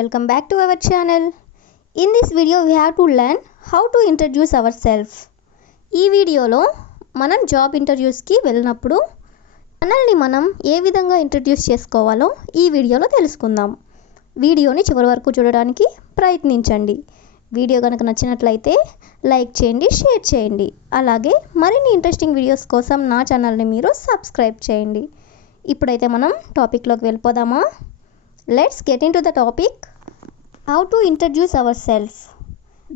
Welcome back to our channel. In this video we have to learn how to introduce ourselves. ఈ వీడియోలో మనం job ఇంటర్వ్యూస్కి వెళ్ళినప్పుడు మనల్ని మనం ఏ విధంగా ఇంట్రడ్యూస్ చేసుకోవాలో ఈ వీడియోలో తెలుసుకుందాం. వీడియోని చివరి వరకు చూడడానికి ప్రయత్నించండి. వీడియో కనుక నచ్చినట్లయితే లైక్ చేయండి, షేర్ చేయండి. అలాగే మరిన్ని ఇంట్రెస్టింగ్ వీడియోస్ కోసం నా ఛానల్ని మీరు సబ్స్క్రైబ్ చేయండి. ఇప్పుడైతే మనం టాపిక్లోకి వెళ్ళిపోదామా? Let's get into the topic. How to introduce ourselves.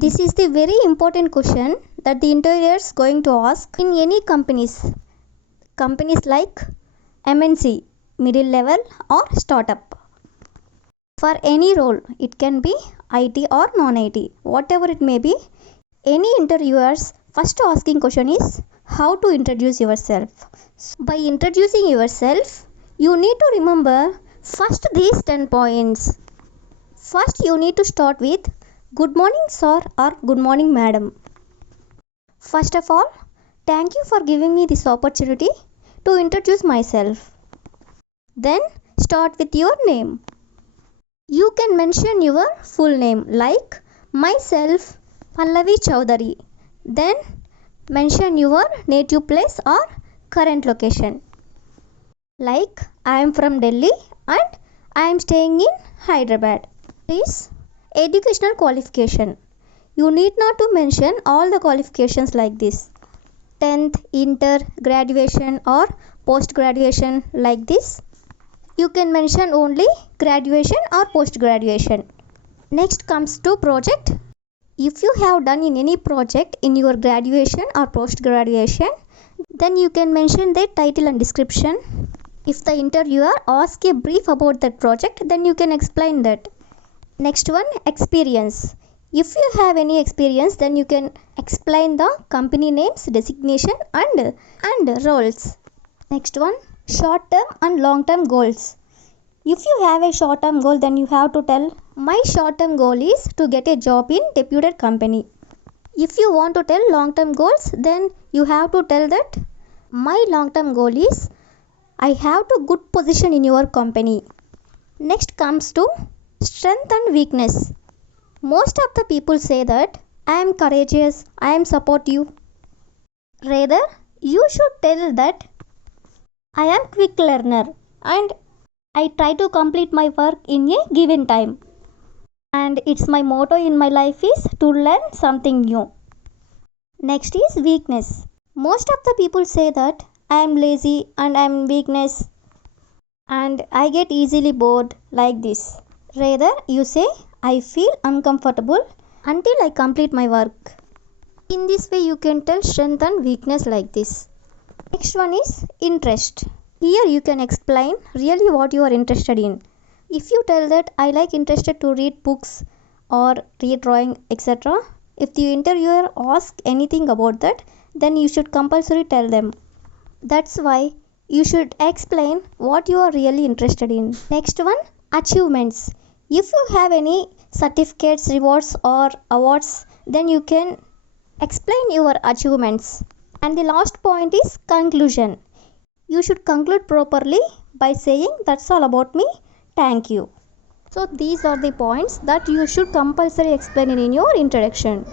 This is the very important question that the interviewers going to ask in any companies. Companies like MNC, middle level or startup. For any role, it can be IT or non-IT, whatever it may be. Any interviewers first asking question is how to introduce yourself. By introducing yourself, you need to remember first these 10 points. First you need to start with good morning sir or good morning madam. First of all, thank you for giving me this opportunity to introduce myself. Then start with your name. You can mention your full name like myself Pallavi Chowdhury. Then mention your native place or current location. Like I am from Delhi and I am staying in Hyderabad. Please, educational qualification. You need not to mention all the qualifications like this. 10th, inter, graduation or post graduation like this. You can mention only graduation or post graduation. Next comes to project. If you have done in any project in your graduation or post graduation, then you can mention their title and description. If the interviewer asks a brief about that project, then you can explain that. Next one, experience. If you have any experience, then you can explain the company names, designation and roles. Next one, short term and long term goals. If you have a short term goal, then you have to tell my short term goal is to get a job in deputed company. If you want to tell long term goals, then you have to tell that my long term goal is I have to good position in your company. Next comes to strength and weakness. Most of the people say that I am courageous, I am supportive. Rather, you should tell that I am quick learner and I try to complete my work in a given time. And it's my motto in my life is to learn something new. Next is weakness. Most of the people say that I am lazy and I am weakness and I get easily bored like this. Rather, you say I feel uncomfortable until I complete my work. In this way, you can tell strength and weakness like this. Next one is interest. Here you can explain really what you are interested in. If you tell that I like interested to read books or read drawing, etc. If the interviewer asks anything about that, then you should compulsory tell them. That's why you should explain what you are really interested in. Next one, achievements. If you have any certificates, rewards or awards, then you can explain your achievements. And the last point is conclusion. You should conclude properly by saying that's all about me, thank you. So these are the points that you should compulsory explain in your introduction.